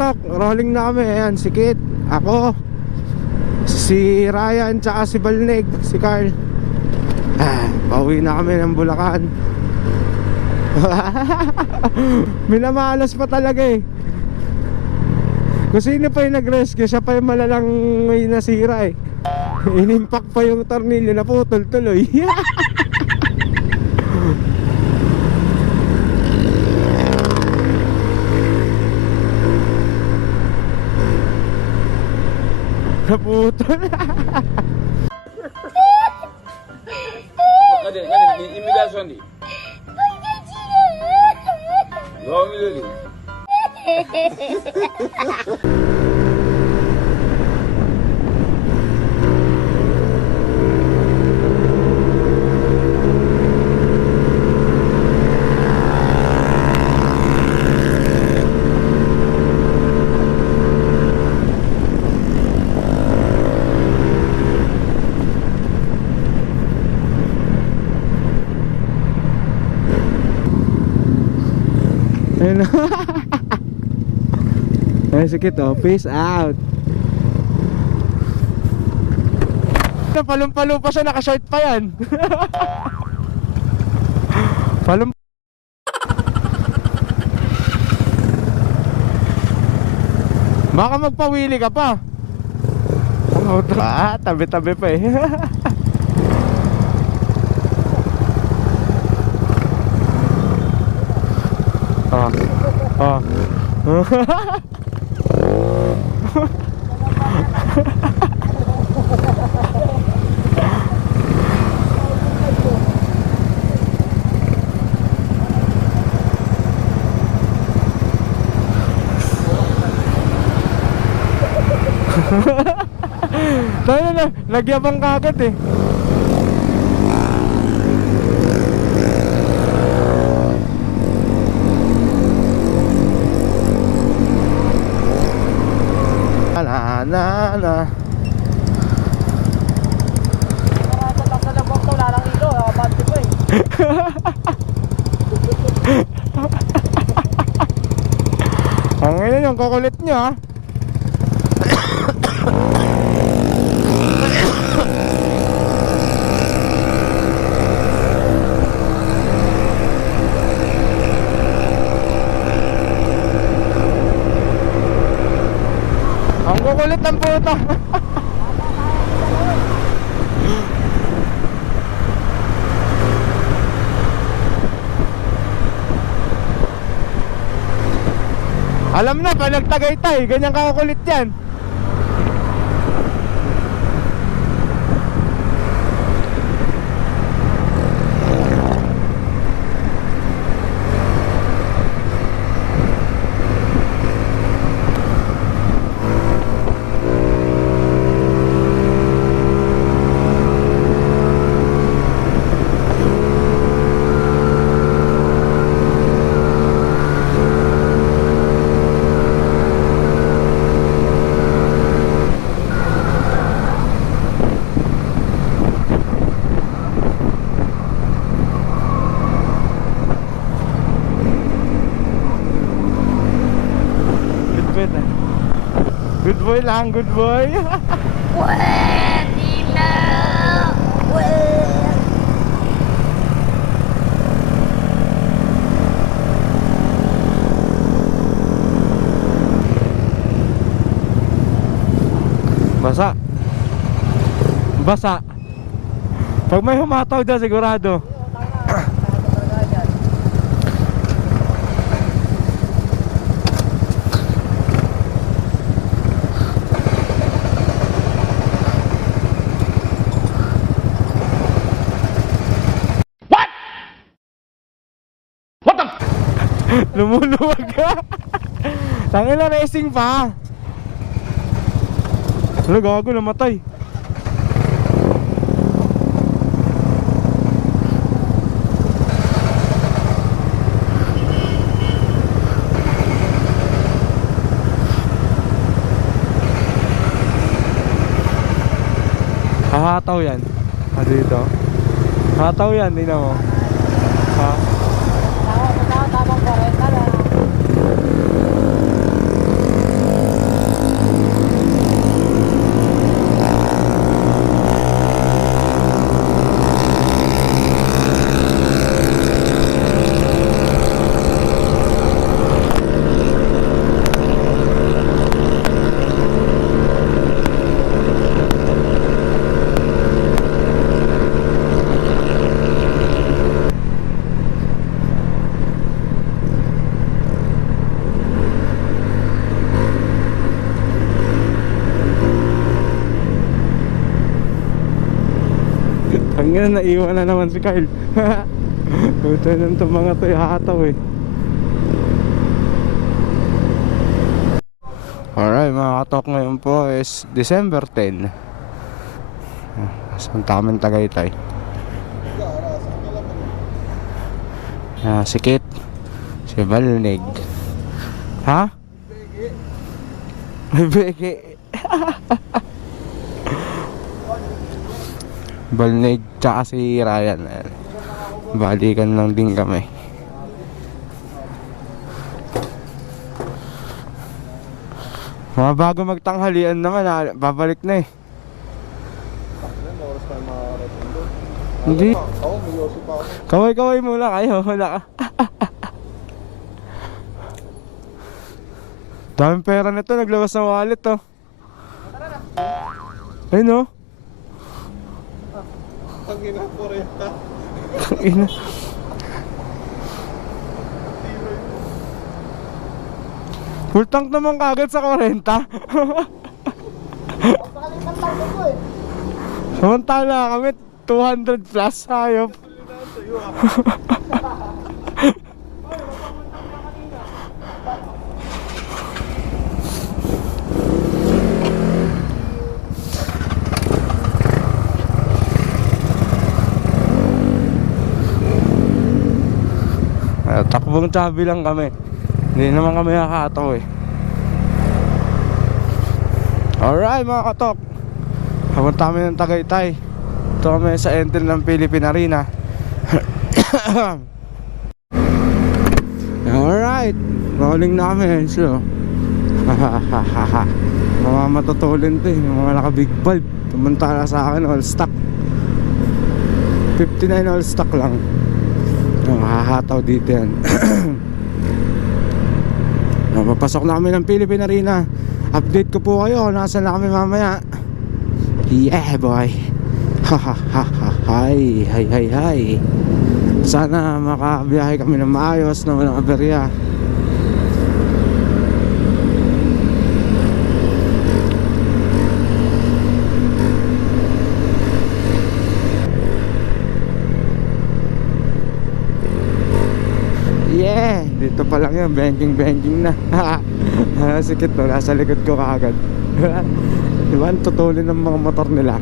Tok, rolling na kami. Ayan, si Kit, ako, si Ryan, tsaka si Balneg, si Carl. Pauwi na kami ng Bulacan. Minamalas pa talaga eh. Kung sino pa yung nag-rescue, siya pa yung malalang may nasira eh. Inimpak pa yung tornilyo, naputol tuloy. Naputol. Hadi imitasyon di. Devam edelim. Ayun. Ayun si Kit, oh. Peace out. Palum-palo pa siya, naka-short pa yan. Palum. Baka magpawili ka pa. Tabi-tabi pa eh. Tayo na, nagyabang kagad eh. Na. Sa labang to, larang ilo, nakabante ko eh. Ang ngayon yung kukulit nyo ha. Ang kukulit ng puta. Alam na, pag nagtagaytay, ganyan kakukulit yan. Good boy lang, good boy. Pwede na! Basa. Basa. Pag may humataw dyan, sigurado. Lumuluwag ka. Tangina, racing pa. Ano, gago, namatay. Hahataw yan. Dito. Hahataw yan, tingnan mo. Ha? Tamang 40 na. Ngayon naiwan na naman si Kyle. Ito nang itong mga to hataw eh. Alright mga katok, ngayon po is December 10. Saan tamang Tagaytay. Si Kit, si Balnig. Ha? May beke. Balnig tsaka si Ryan. Balikan lang din kami. Mga bago magtanghalian naman, babalik na eh. Hindi. Kaway-kaway muna kayo. Wala ka. Daming pera nito, naglabas ng wallet to. Ayun no. Tangina, 40. Tangina. Full tank naman kagad sa 40. Samantala kami 200 plus, hayop. Takbong tabi lang kami. Hindi naman kami nakakataw eh. Alright mga katok, papunta kami ng Tagaytay. Ito kami sa entry ng Philippine Arena. Alright, rolling na kami. So mga matutulin to eh, mga naka big bulb. Tumantala sa akin all stock 59 all stock lang. Makakataw dito yan. Papasok na kami ng Philippine Arena. Update ko po kayo kung nasan na kami mamaya. Yeah boy. Hi. Sana makabiyahe kami ng maayos na walang aberya. Yeah, dito pa lang yun, banking na. Sikit no, nasa likod ko kaagad. Diba, tutulin ng mga motor nila.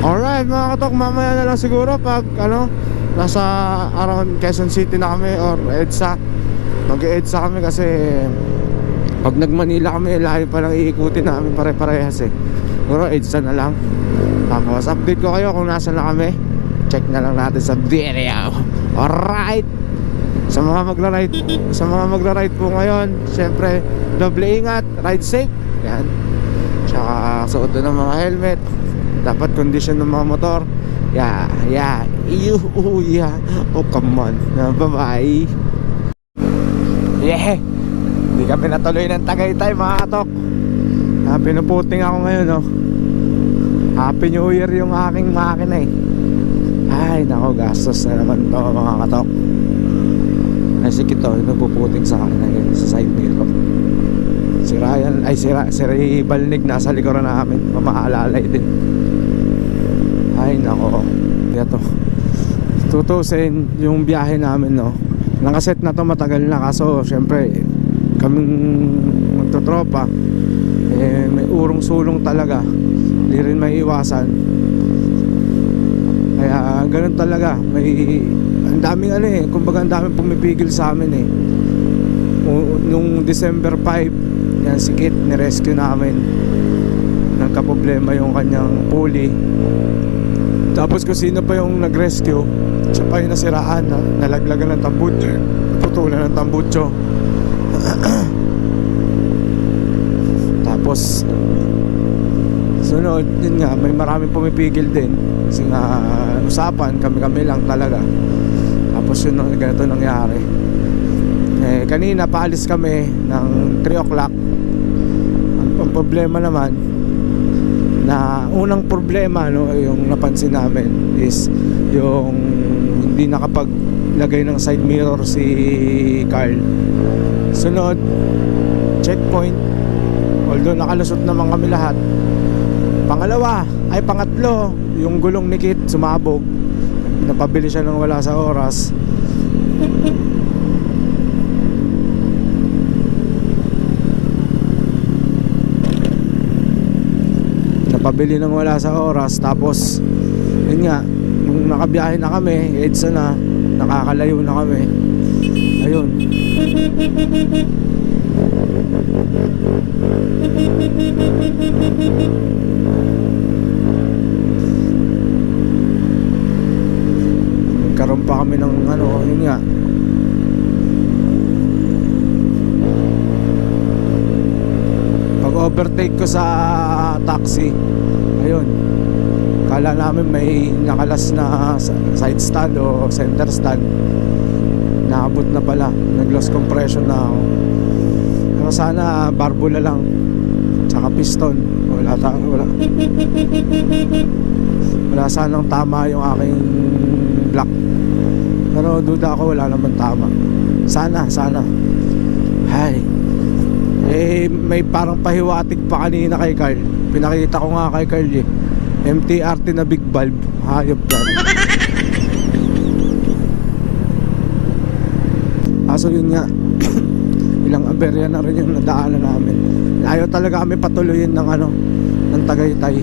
Alright mga katok, mamaya na lang siguro pag nasa around Quezon City na kami or EDSA. Mag-EDSA kami kasi pag nag-Manila kami, layo pa lang iikutin namin pare-parehas eh. Siguro EDSA na lang. Tapos update ko kayo kung nasa na kami. Check na lang natin sa video. Alright. Sa mga magra-ride po ngayon, syempre doble ingat, ride safe. Yan. Tsaka suot ng mga helmet. Dapat condition ng mga motor. Yeah. Oh come on. Bye-bye. Yeah. Hindi kami natuloy ng Tagaytay mga katok. Pinuputing ako ngayon Happy New Year yung aking makina eh. Ay nako, gastos na naman to mga katok. Ay sikit to, nagpuputing sa akin ngayon sa side mirror. Si Ryan, ay si Balnig nasa likuran namin, mamaalalay din. Ay nako. Ito 2,000 yung biyahe namin Nakaset na to matagal na, kaso syempre kaming magtotropa may urong sulong talaga. Hindi rin may iwasan. Kaya ganun talaga. Ang daming kumbaga ang daming pumipigil sa amin nung December 5, yan si Kit, nirescue namin. Nagka-problema yung kanyang pulley. Tapos kung sino pa yung nag-rescue, siya pa yung nasiraan, nalaglagan ng tambutso, putulan ng tambutso. Tapos sunod, yun nga, may maraming pumipigil din. Kasi nga, usapan, kami lang talaga. Tapos yun, ganito nangyari. Kanina, paalis kami ng 3 o'clock. Ang problema naman, unang problema, yung napansin namin is yung hindi nakapaglagay ng side mirror si Carl. Sunod, checkpoint, Although nakalusot naman kami lahat. Pangatlo, yung gulong ni Kit sumabog. Napabili siya nang wala sa oras. Napabili nang wala sa oras. Tapos yun nga, nung nakabiyahe na kami, EDSA na, nakakalayo na kami. Ayun. Nagkaroon pa kami ng ano, yun nga, pag overtake ko sa taxi, ayun, kala namin may nakalas na side stand o center stand, naabot na pala, nag lost compression na ako. Pero sana barbula lang tsaka piston, wala sanang tama yung aking block. Pero duda ako wala naman tama. Sana hay. May parang pahiwatig pa kanina kay Carl. Pinakita ko nga kay Carl MTRT na big valve. Hayop yan. Kaso yun nga, ilang aberya na rin yung nadaanan namin. Ayaw talaga kami patuloyin ng Tagaytay.